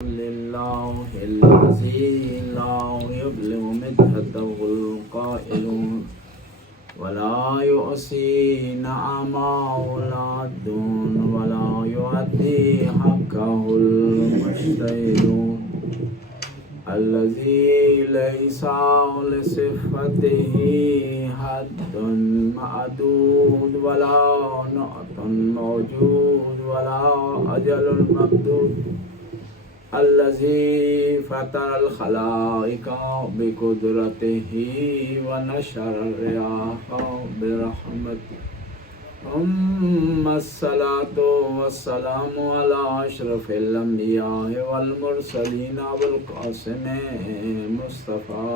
लिल्लाहिल्लज़ी ला युब्लिगु मिद्हतहुल क़ाइलून वला युअसी नअमाहु लाद्दून वला युअद्दी हक़्क़हुल मुश्तहिदून अल्लज़ी लैसा लिसिफ़तिही हद्दुन मअदूद वला नअतुन मौजूद वला अजलुन ममदूद अल्लज़ी फ़तरल ख़लाइक़ बिक़ुदरतिही व नशरर रियाह बिरहमतिही अस्सलातु वस्सलामु अला अशरफिल अंबिया वल मुरसलीन अबुल क़ासिम मुस्तफ़ा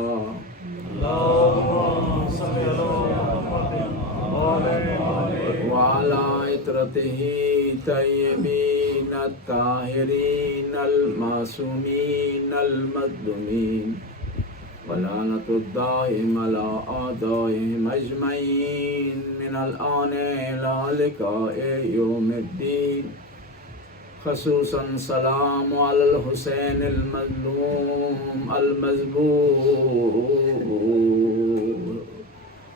व अला इतरतिही तय्यबीन अत्ताहिरीन अल मासूमीन अल मज़लूमीन वलानतुद्दाइम अला आदाइहिम अजमईन मिनल आन इला लिक़ाए यौमिद्दीन ख़ुसूसन सलाम अलल हुसैन अल मज़लूम अल मज़बूर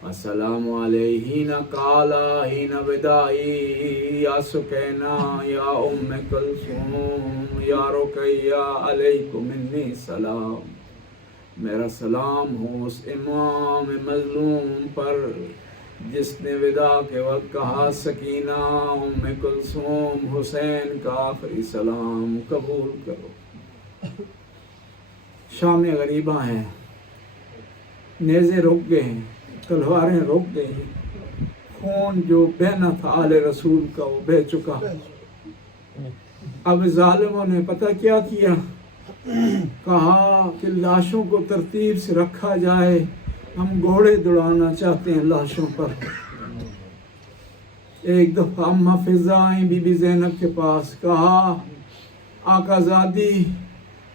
अस्सलामु अलैहि न काला ही न विदाई या सुकैना या उम्मे कुलसूम या रुकैया अलैकुम मिन्नी सलाम। मेरा सलाम हो उस इमाम मज़लूम पर जिसने विदा के वक्त कहा सकीना उम्मे कुलसूम हुसैन का आखिरी सलाम कबूल करो। शाम गरीबा हैं, नेज़े रुक गए हैं, तलवारें रुक गई हैं, खून जो बहना था आले रसूल का वो बह चुका। अब जालिमों ने पता क्या किया, कहा कि लाशों को तरतीब से रखा जाए, हम घोड़े दौड़ाना चाहते हैं लाशों पर। एक दफ़ा अम्मा फिज़ा आई बीबी ज़ैनब के पास, कहा आकाज़ादी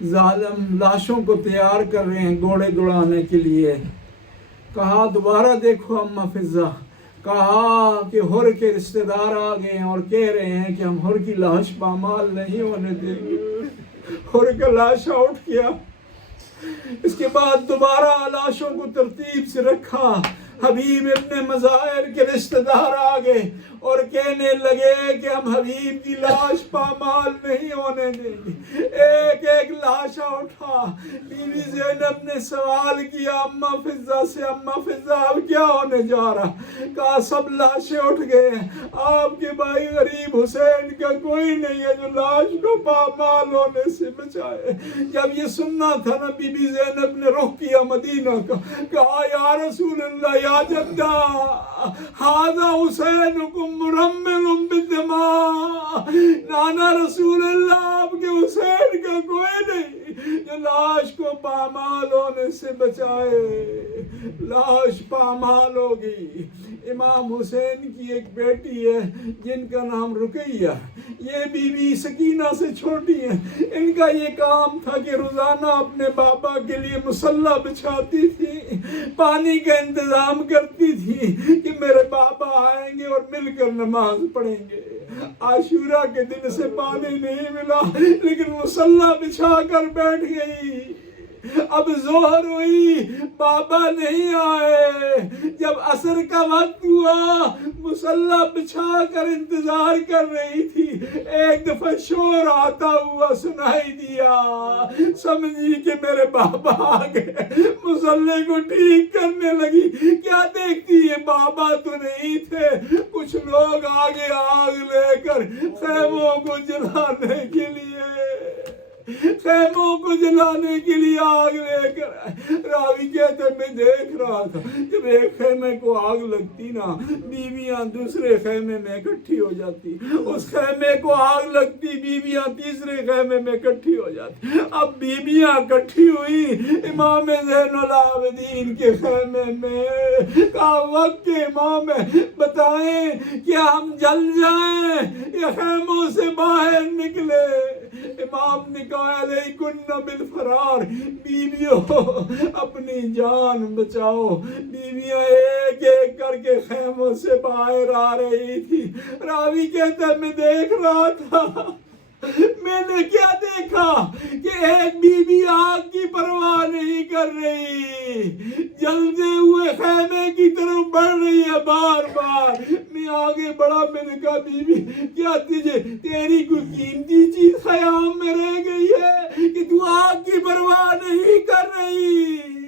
जालिम लाशों को तैयार कर रहे हैं घोड़े दौड़ाने के लिए। कहा दोबारा देखो अम्मा फिज़ा, कहा कि हुर के रिश्तेदार आ गए हैं और कह रहे हैं कि हम हुर की लाश पामाल नहीं होने देंगे। हुर का लाशा उठ गया। इसके बाद दोबारा लाशों को तरतीब से रखा। हबीब इब्ने मज़ाहिर के रिश्तेदार आ गए और कहने लगे कि हम हबीब की लाश पामाल नहीं होने देंगे। एक एक लाशा उठा। बीबी ज़ैनब ने सवाल किया अम्मा फिज़ा से, अम्मा फिज़ा अब क्या होने जा रहा? कहा सब लाशें उठ गए, आपके भाई गरीब हुसैन का कोई नहीं है जो लाश को पामाल होने से बचाए। जब ये सुनना था ना, बीबी ज़ैनब ने रुख किया मदीना का, कहा या रसूल अल्लाह या जद्दा हादा हुसैनुकुम मुरम्मिलुम बिद्दमा। नाना रसूल अल्लाह आपके हुसैन का कोई नहीं जो लाश को पामाल होने से बचाए। लाश पामाल होगी। इमाम हुसैन की एक बेटी है जिनका नाम रुकैया, ये बीबी सकीना से छोटी है। इनका ये काम था कि रोजाना अपने बाबा के लिए मुसल्ला बिछाती थी, पानी का इंतजाम करती थी कि मेरे बाबा आएंगे और मिलकर नमाज पढ़ेंगे। आशूरा के दिन से पानी नहीं मिला, लेकिन मुसल्ला बिछा कर बैठ गई। अब जोहर हुई, बाबा नहीं आए। जब असर का वक्त हुआ, मुसल्ला बिछा कर इंतजार कर रही थी। एक दफा शोर आता हुआ सुनाई दिया, समझी कि मेरे बाबा आ गए। मुसल्ले को ठीक करने लगी। क्या देखती है, बाबा तो नहीं थे। कुछ लोग आगे आग लेकर खैमों को जलाने के लिए आग लेकर। रावी कहते मैं देख रहा था जब एक खेमे को आग लगती ना, बीवियां दूसरे खेमे में इकट्ठी हो जाती, उस खेमे को आग लगती, बीवियां तीसरे खेमे में इकट्ठी हो जाती। अब बीवियां इकट्ठी हुई इमाम ज़ैनुल आबिदीन के खेमे में। कहा वक्त के इमाम बताएं क्या हम जल जाएं या खेमों से बाहर निकले? इमाम ने कहा अलैकुन्ना बिल फरार, बीवियों अपनी जान बचाओ। बीवियां एक एक करके खेमों से बाहर आ रही थी। रावी कहता मैं देख रहा था मैंने क्या देखा कि एक बीबी आग की परवाह नहीं कर रही, जलते हुए खेमे की तरफ बढ़ रही है बार बार। मैं आगे बढ़ा, मैंने कहा बीबी क्या तुझे तेरी कोई कीमती चीज ख्याल में रह गई है कि तू आग की परवाह नहीं कर रही?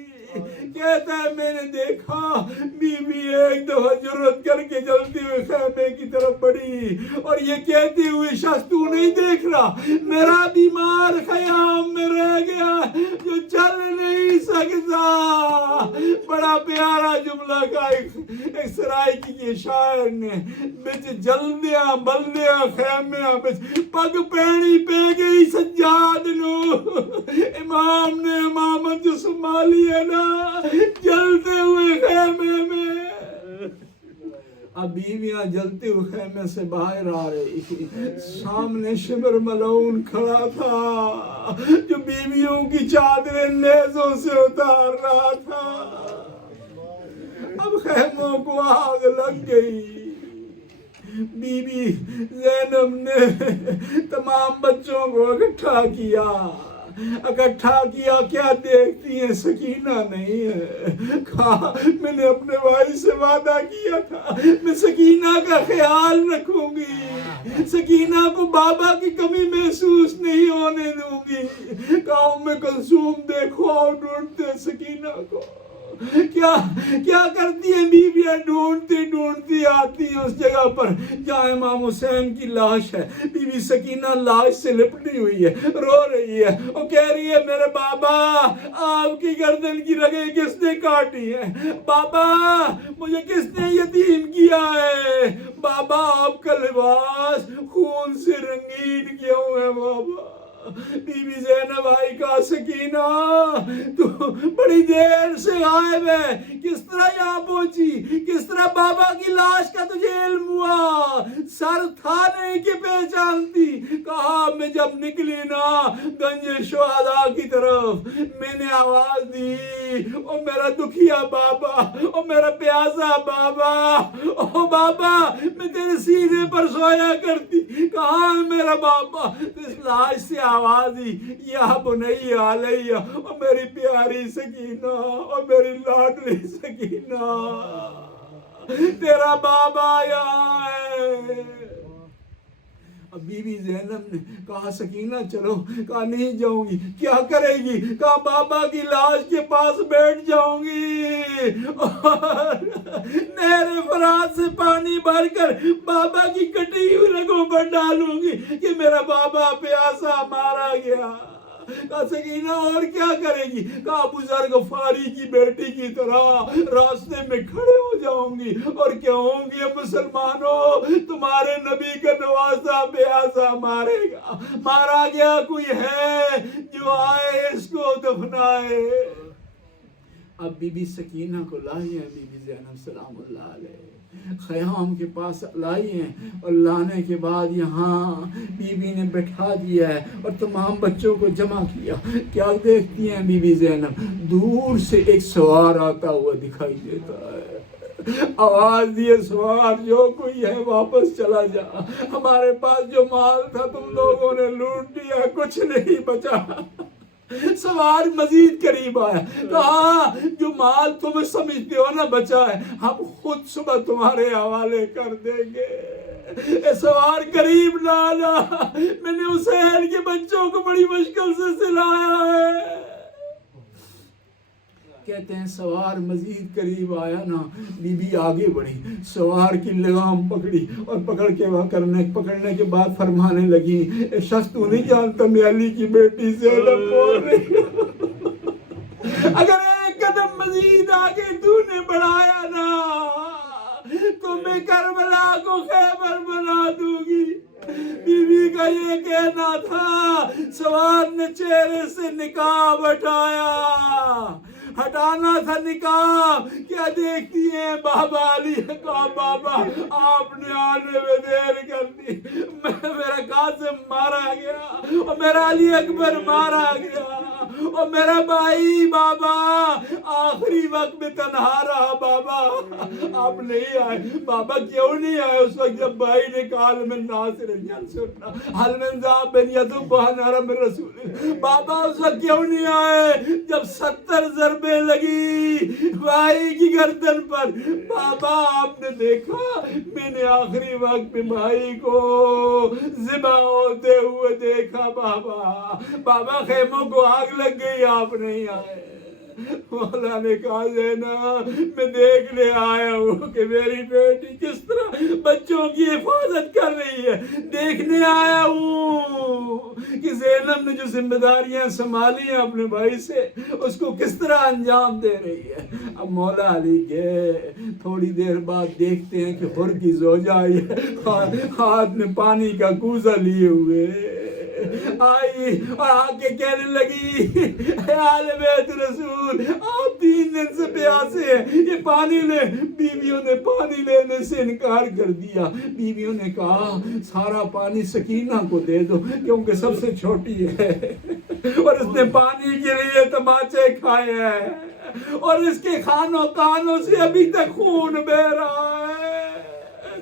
कहता है मैंने देखा बीबी एक दफा जरूरत करके जलते हुए खेमे की तरफ बढ़ी, और ये कहते हुए शख्स तू नहीं देख रहा मेरा बीमार ख्याम में रह गया जो चल नहीं सकता। बड़ा प्यारा जुमला का एक सराइकी के शायर ने बिच जलदिया बलदिया खेमिया बिच पग पैणी पे गई सज्जाद नु। इमाम ने इमामत जो संभाली है ना जलते हुए खेमे में। अब बीवियां जलते हुए खेमे से बाहर आ रही थी, सामने शिमर मलऊन खड़ा था जो बीवियों की चादरें नेज़ों से उतार रहा था। अब खेमों को आग लग गई। बीबी ज़ैनब ने तमाम बच्चों को इकट्ठा किया। क्या देखती है सकीना नहीं है? कहा मैंने अपने भाई से वादा किया था मैं सकीना का ख्याल रखूंगी, सकीना को बाबा की कमी महसूस नहीं होने दूंगी। कहा मैं कुलसूम देखो और ढूंढते सकीना को। क्या क्या करती है बीवियां? ढूंढती ढूंढती आती है उस जगह पर जहाँ इमाम हुसैन की लाश है। बीबी सकीना लाश से लिपटी हुई है, रो रही है और कह रही है मेरे बाबा आपकी गर्दन की रगें किसने काटी है? बाबा मुझे किसने यतीम किया है? बाबा आपका लिबास खून से रंगीन क्यों है? बाबा बीबी ज़ैनब आई का सकीना तू बड़ी देर से गायब है, किस तरह यहाँ पहुंची? किस तरह बाबा की लाश का तुझे इल्म हुआ? सर था नहीं कि पहचानती? कहा मैं जब निकली ना गंज शुहदा की तरफ मैंने आवाज दी ओ मेरा दुखिया बाबा, ओ मेरा प्यासा बाबा, ओ बाबा मैं तेरे सीने पर सोया करती। कहा मेरा बाबा? इस लाश से आवाज दी या बुनैया अलैया, और मेरी प्यारी सकीना और मेरी लाडली सकीना तेरा बाबा यहाँ है। अब बीबी ज़ैनब ने कहा सकीना चलो। कहा नहीं जाऊंगी। क्या करेगी? कहा बाबा की लाश के पास बैठ जाऊंगी और नहर फरात से पानी भरकर बाबा की कटी हुई रगों पर डालूंगी कि मेरा बाबा प्यासा मारा गया। कहा सकीना और क्या करेगी? कहा अबू ज़र गफारी की बेटी की तरह रास्ते में खड़े हो जाऊंगी और कहूंगी मुसलमानों तुम्हारे नबी का नवासा बेआसा मारेगा, मारा गया कोई है जो आए इसको दफनाए। अब बीबी सकीना को लाई है बीबी ज़ैनब सलामुल्लाह अलैह ख़याम के पास लाई हैं, और लाने के बाद यहाँ बीबी ने बैठा दिया है और तमाम बच्चों को जमा किया। क्या देखती हैं बीबी ज़ैनब? दूर से एक सवार आता हुआ दिखाई देता है। आवाज दिए सवार जो कोई है वापस चला जा, हमारे पास जो माल था तुम लोगों ने लूट लिया, कुछ नहीं बचा। सवार मजीद करीब आया। कहा जो माल तुम समझते हो ना बचा है हम खुद सुबह तुम्हारे हवाले कर देंगे। सवार करीब ना आना, मैंने उस अहल के बच्चों को बड़ी मुश्किल से सिलाया है। कहते हैं सवार मजीद करीब आया ना, बीबी आगे बढ़ी, सवार की लगाम पकड़ी और पकड़ने के बाद फरमाने लगी ए शख्स तू नहीं जानता मैं अली की बेटी ज़ैनब बोल रही अगर एक कदम मजीद आगे तूने बढ़ाया ना तो मैं करबला को खैबर बना दूंगी। बीवी का ये कहना था। सवार ने चेहरे से निकाब हटाया, हटाना था निकाब। क्या देखती है बाबा अली ने कहा बाबा आपने आने में देर कर दी, मेरा कासिम मारा गया और मेरा अली अकबर मारा गया और मेरा भाई बाबा आखिरी वक्त में तन्हा रहा। बाबा आप नहीं आए। बाबा क्यों नहीं आए उस वक्त जब भाई ने कहा में नासिर सुनना हल में रसूल। बाबा उस वक्त क्यों नहीं आए जब 70 ज़रबे लगी भाई की गर्दन पर। बाबा आपने देखा मैंने आखिरी वक्त में भाई को ज़िबा होते हुए देखा। बाबा बाबा खेमों को आग लग गई, आप नहीं आए। मौला ने कहा ना मैं देखने आया हूँ कि मेरी बेटी किस तरह बच्चों की हिफाजत कर रही है। देखने आया हूँ कि ज़ैनब ने जो जिम्मेदारियां संभाली हैं अपने भाई से उसको किस तरह अंजाम दे रही है। अब मौला अली गए, थोड़ी देर बाद देखते हैं कि हुर की ज़ौजा आई है, हाथ में पानी का कूज़ा लिए हुए आई और आके कहने लगी आले बैत रसूल आप 3 दिन से प्यासे हैं, ये पानी ले। बीवियों ने पानी लेने से इनकार कर दिया। बीवियों ने कहा सारा पानी सकीना को दे दो क्योंकि सबसे छोटी है और इसने पानी के लिए तमाचे खाए हैं और इसके खानों कानों से अभी तक खून बह रहा है।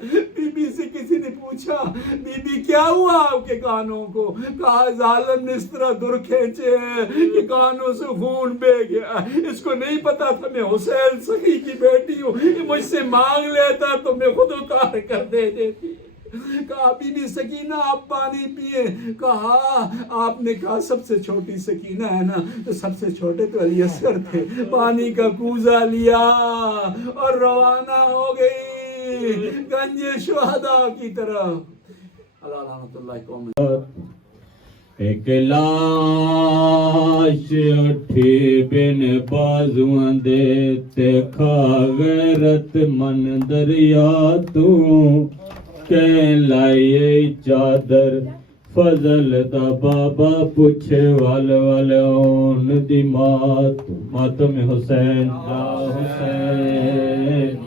बीबी से किसी ने पूछा बीबी क्या हुआ आपके कानों को? कहा जालिम ने इस तरह दुर खींचे हैं कि कानों से खून बह गया। इसको नहीं पता था मैं हुसैन सखी की बेटी हूँ, ये मुझसे मांग लेता तो मैं खुद उतार कर दे देती। कहा बीबी सकीना आप पानी पिए। कहा आपने कहा सबसे छोटी सकीना है ना, तो सबसे छोटे तो अली असगर थे। पानी का कूजा लिया और रवाना हो गई गंजे शुहदा की तरफ। एक लाश उठी बिन बाजुआं दे ते खा गैरत मन दरिया तू कै लाई चादर फजल दा बाबा पुछे वल वल ओन दी मातम हुसैन दा हुसैन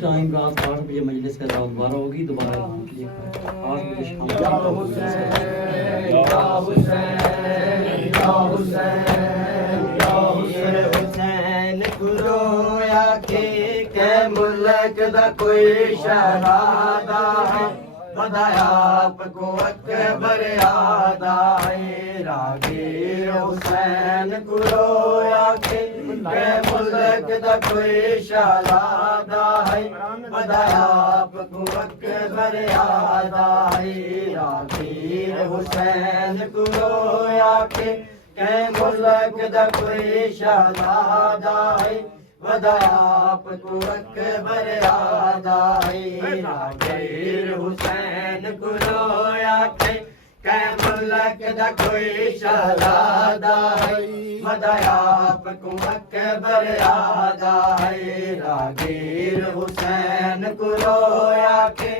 टाइम रात 8 बजे मजलिस का दोबारा होगी। दोबारा 8 बजे हुसैन कुरोया के मुल्क दा कोई शहजादा है, बधाया आपको अकबर यादा है। रागीर हुसैन कुरोया के मुल्क दा कोई शहजादा है, बधाया आपको अकबर यादा है। रागीर हुसैन कुरोया के मुल्क दा कोई शहजादा है, बधाया आपको अकबर यादा है। रागीर हुसैन कुरोया के मुल्क दा कोई शहजादा है, बधाया आपको अकबर यादा है। रागीर हुसैन कुरोया के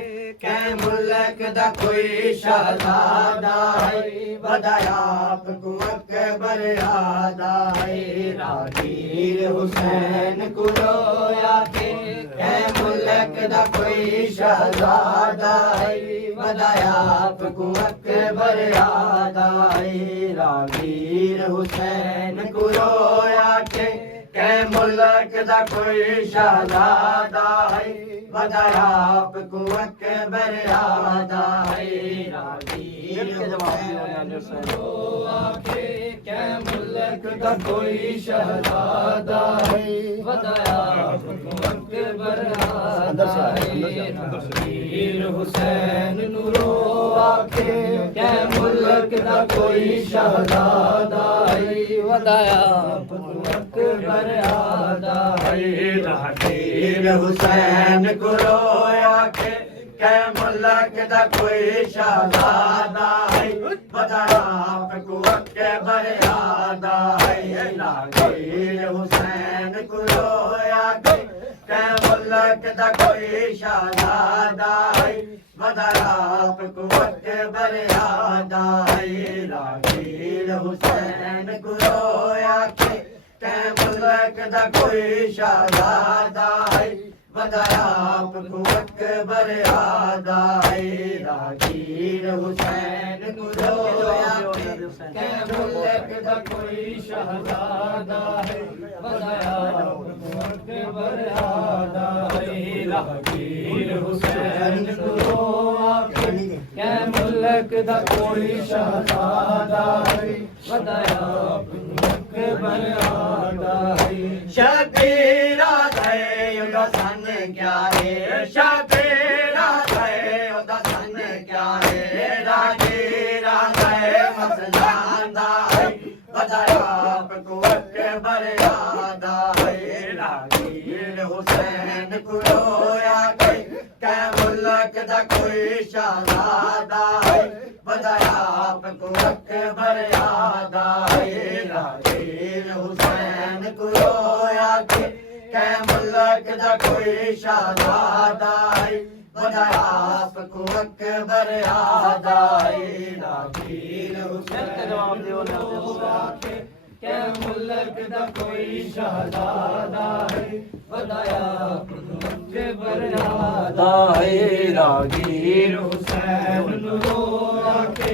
कै मुल्क दा कोई शहजादा है वदाया आपको अकबर आदा है रागीर हुसैन को रोया के कै मुल्क दा कोई शहजादा है वदाया आपको अकबर आदा है रागीर हुसैन को रोया के कै मुल्क दा कोई शहजादा है वदाया आपको अकबर आदा है रागीर हुसैन को आके कै मुल्क दा कोई शहजादा है वदाया आपको अकबर आदा है रागीर हुसैन नूरो आके कै मुल्क दा कोई शहजादा है वदाया आपको अकबर आदा है रागीर हुसैन को रोया के कै मुल्क दा कोई शहजादा है वदाया आपको अकबर आदा है रागीर हुसैन को रोया के कै मुल्क दा कोई शहजादा है वदाया आपको अकबर आदा है रागीर हुसैन को रोया के कै मुल्क दा कोई शहजादा है वदाया आपको अकबर आदा है रागीर हुसैन को रोया कै मुल्क दा कोई शहजादा है वदाया आपको अकबर आदा है रागीर हुसैन को रोया कै मुल्क दा कोई शहजादा है वदाया आपको अकबर आदा है शबीरा दा सन क्या है शबीरा दा सन क्या है रागीरा मसलांदा है वदाया आपको अकबर आदा है रागीर हुसैन को रोया के कै मुल्क दा कोई शहजादा है वदाया आपको अकबर आदा है रागीर हुसैन को रोया के कै मुल्क दा कोई शहजादा है वदाया आपको अकबर आदा है रागीर हुसैन को रोया के कै मुल्क दा कोई शहजादा है वदाया आपको अकबर आदा है रागीर हुसैन को रोया के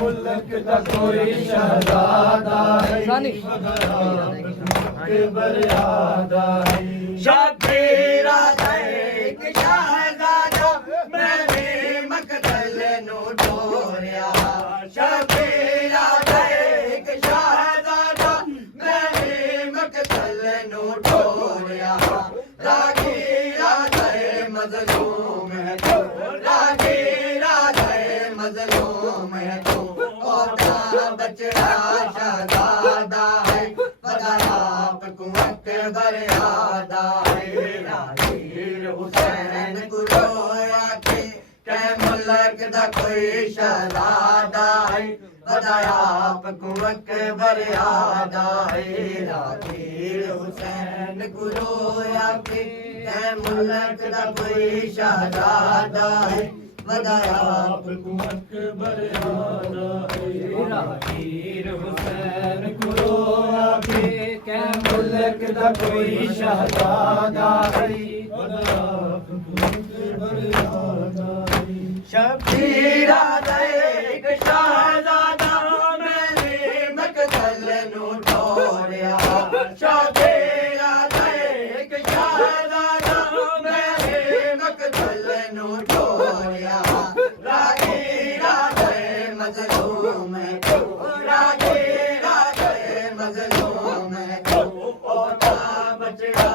मुल्क दा कोई शहजादा है वदाया अकबर आदा है शबीरा एक शहजादा मैं भी मकतल नु ढोरिया शबीरा एक शहजादा मैं भी मकतल नु ढोरिया रागीरा मजलूम है तो रागीरा मजलूम है तो ओदा बचड़ा शहजादा है वदाया आपको अकबर आदा है रागीर हुसैन को रोया के कै मुल्क दा कोई शहजादा है वदाया आपको अकबर आदा है रागीर हुसैन को रोया के कै मुल्क दा कोई शहजादा है वदाया आपको अकबर आदा है रागीर हुसैन को रोया के कै मुल्क दा कोई शहजादा है वदाया आपको अकबर आदा है शबीरा एक शहजादा मैंने मकतल नु ढोरिया शबीरा एक शहजादा मैंने मकतल नु ढोरिया रागीरा मजलूम है तो रागीरा मजलूम है तो ओदा बचड़ा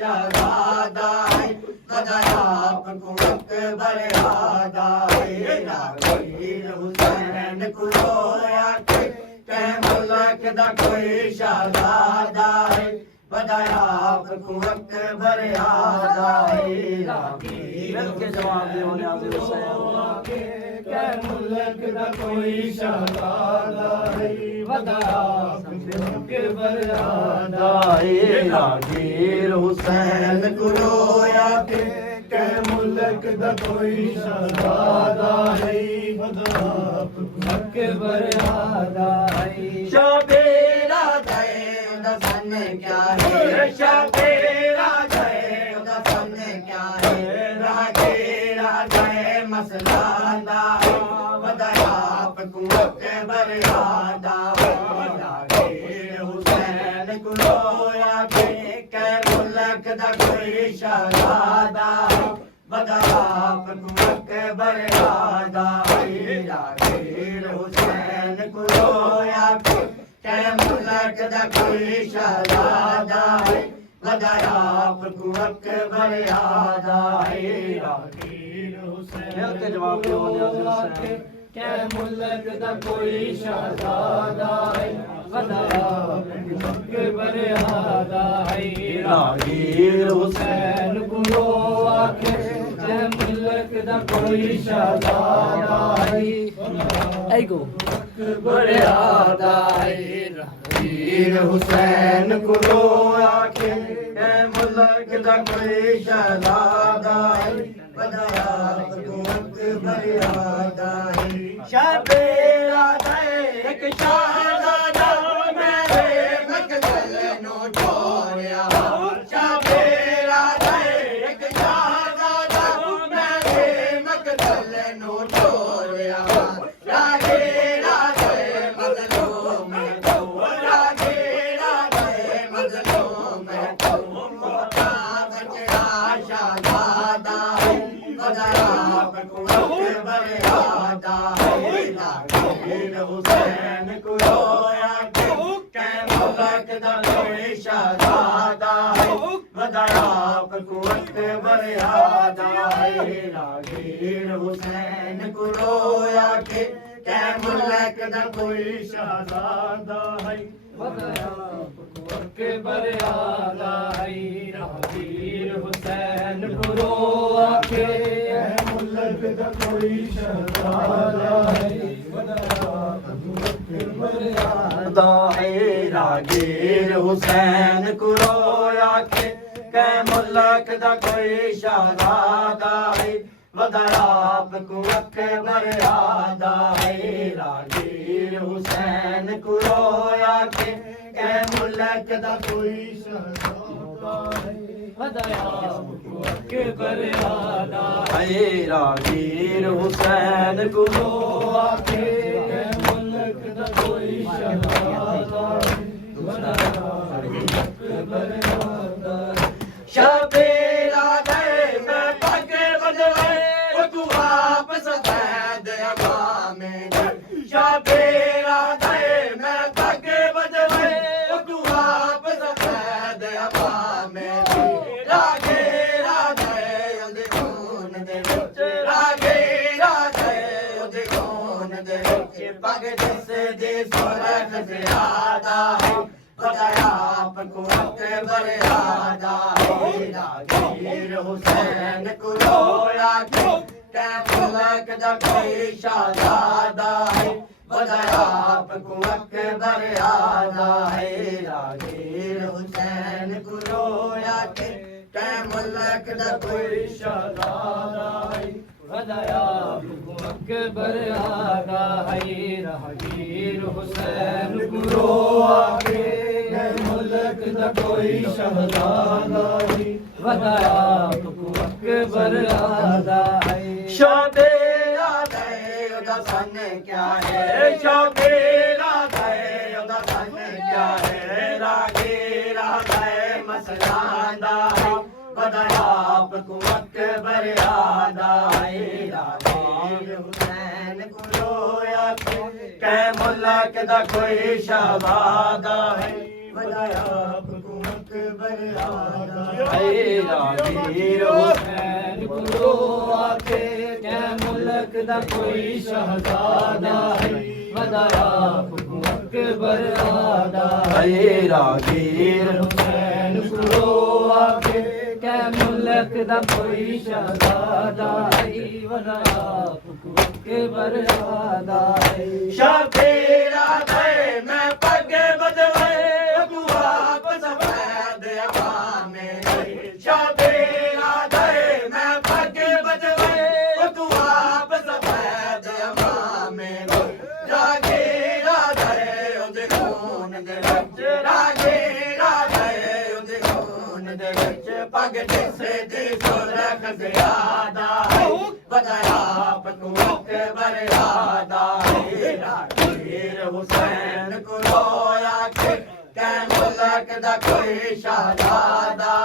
शहजादा है वदाया आपको अकबर आदा है रागीर हुसैन को रोया के कै मुल्क दा कोई शहजादा है वदाया आपको अकबर आदा है रागीर के जवाब दे होने आज़ हुसैन कै मुल्क दा कोई शहजादा है वदाया आपको अकबर आदा है रागीर हुसैन को रोया के कै मुल्क मुल्क दा कोई शहजादा है वदाप अकबर आदा है शाबेरा गए उदा सन क्या है शाबेरा गए उदा सन क्या है रागेरा गए मसला दा वदाप अकबर आदा रागेर हुसैन को रोया के मुल्क दा कोई शहजादा वदाप अकबर आदा रागेर हुसैन को रोया के मुल्क दा कोई शहजादा वदाप अकबर आदा रागेर हुसैन के जवाब के के मुल्क दा कोई शहजादा वदाप अकबर आदा रागीर हुसैन को आके के मुल्क दा कोई शहजादा एगो अकबर आदा रागीर हुसैन को आके के मुल्क दा कोई शहजादा वदाप अकबर आदा शाबेरा गए एक शहजादा मेरे मकबल नो छोड़या शाबेरा गए एक शहजादा मेरे मकबल नो छोड़या रागेरा गए मजलूम तो रागेरा गए मजलूम तो मोता बचड़ा शहजादा वदाप अकबर आदा हुसैन को रोया के मुल्क दा कोई शहजादा वदाप अकबर आदा रागीर हुसैन को रोया के मुल्क दा कोई शहजादा वदाप अकबर आदा रागीर हुसैन को रोया के मुल्क दा कोई शहजादा रागीर हुसैन को रोया के मुल्क दा कोई शहजादा वदाप अकबर आदा रागीर हुसैन को रोया के मुल्क दा कोई शहजादा वदाप अकबर आदा रागीर हुसैन को रोया के मुल्क दा कोई शहजादा शाबेरा गए मैं पग बदले वो तू आप सफेद अमाम में शाबेरा गए मैं पग बदले वो तू आप सफेद अमाम में रागेरा गए उदे खून दे विच रागेरा गए उदे खून दे विच पग जिस दे सुरख ज़ियादा वदाप अकबर आदा रागीर हुसैन को रोया के मुल्क दा कोई शहजादा वदाप अकबर आदा रागीर हुसैन को रोया के मुल्क दा कोई शहजादा वदाप अकबर आदा रागीर हुसैन को रोया के मुल्क दा कोई शहजादा वदाप अकबर आदा शाबेरा गए उदा सन क्या है शाबेरा गए उदा सन क्या है रागेरा गए मसला दा वदाप अकबर आदा रागीर हुसैन को रोया के मुल्क दा कोई शहजादा वदाप अकबर आदा रागीर हुसैन को रोया के मुल्क दा कोई शहजादा वदाप अकबर आदा रागीर हुसैन को रोया के मुल्क दा कोई शहजादा वदाप अकबर आदा शाबेरा गए मैं पग बदले तू आप सफेद अमाम में शाबेरा गए मैं पग बदले के जिसे दी सुरख ज़ियादा बताया आपको अकबर यादा रागीर हुसैन को रोया के कै मुल्क दा कोई शहजादा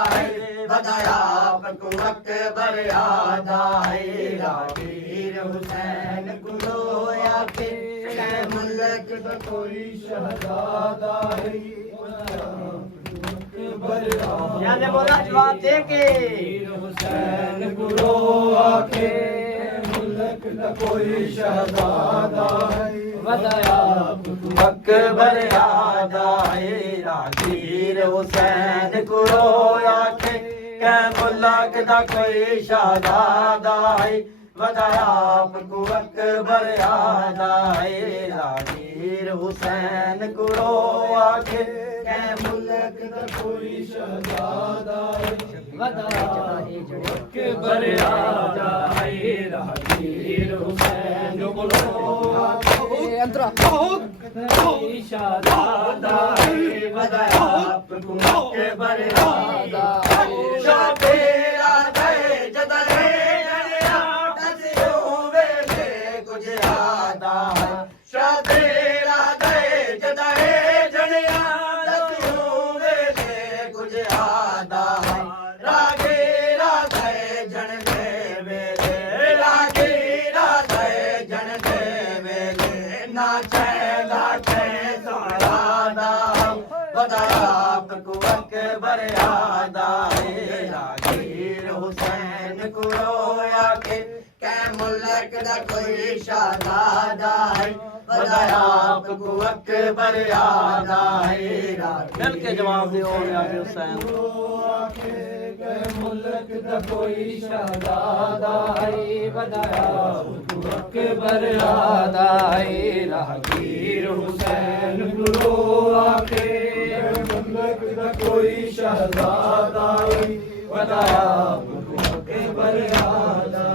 बताया आपको अकबर यादा रागीर हुसैन को रोया के कै मुल्क दा कोई शहजादा याने बोला जवाब दे के हुसैन गुरो आके मुल्क न कोई शहजादा बताया अकबर यादा रागीर हुसैन गुरो आके कै मुल्क दा कोई शहजादा बताया आपको अकबर यादा रागीर हुसैन गुरो आके कै मुल्क दा कोई शहजादा बताया अकबर यादा रागीर हुसैन गुरो आके कोई शहजादा बताया आपको अकबर यादा शाबेरा दे जदले जलिया दसियो वेले कुछ यादा शाबेरा दे जदले जलिया दसियो वेले कुछ यादा रागेरा दे जन दे वेले रागेरा दे जन दे वेले नाचे लाटे सोहरादा बताया आपको अकबर यादा रागीर हुसैन को रोया के कै मुल्क दा कोई शहजादा बताया आपको अकबर यादा मिल के जवाब दे हुसैन कै मुल्क दा कोई शहजादा बताया आपको अकबर यादा रागीर हुसैन को रोया के मुल्क दा कोई शहजादा बताया आपको अकबर यादा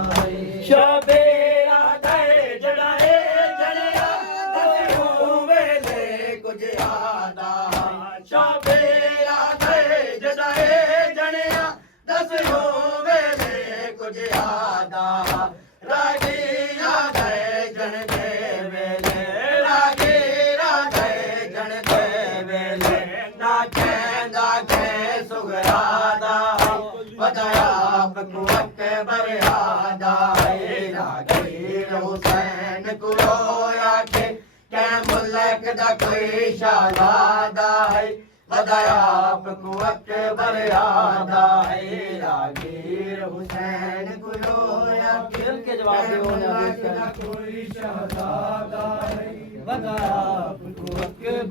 शाबेरा दे जड़ाए जड़िया दसियो वेले कुछ यादा शाबेरा दे जड़ाए जड़िया दसियो वेले कुछ यादा रागीरा दे जन दे वेले रागीरा दे जन दे वेले नाचे नाचे सुगरादा बताया आपको अकबर यादा रागीर हुसैन को रोया के कै मुल्क दा कोई शहजादा बताया आपको अकबर यादा रागीर हुसैन को रोया मिल के जवाब दे कोई शहजादा बताया आपको अकबर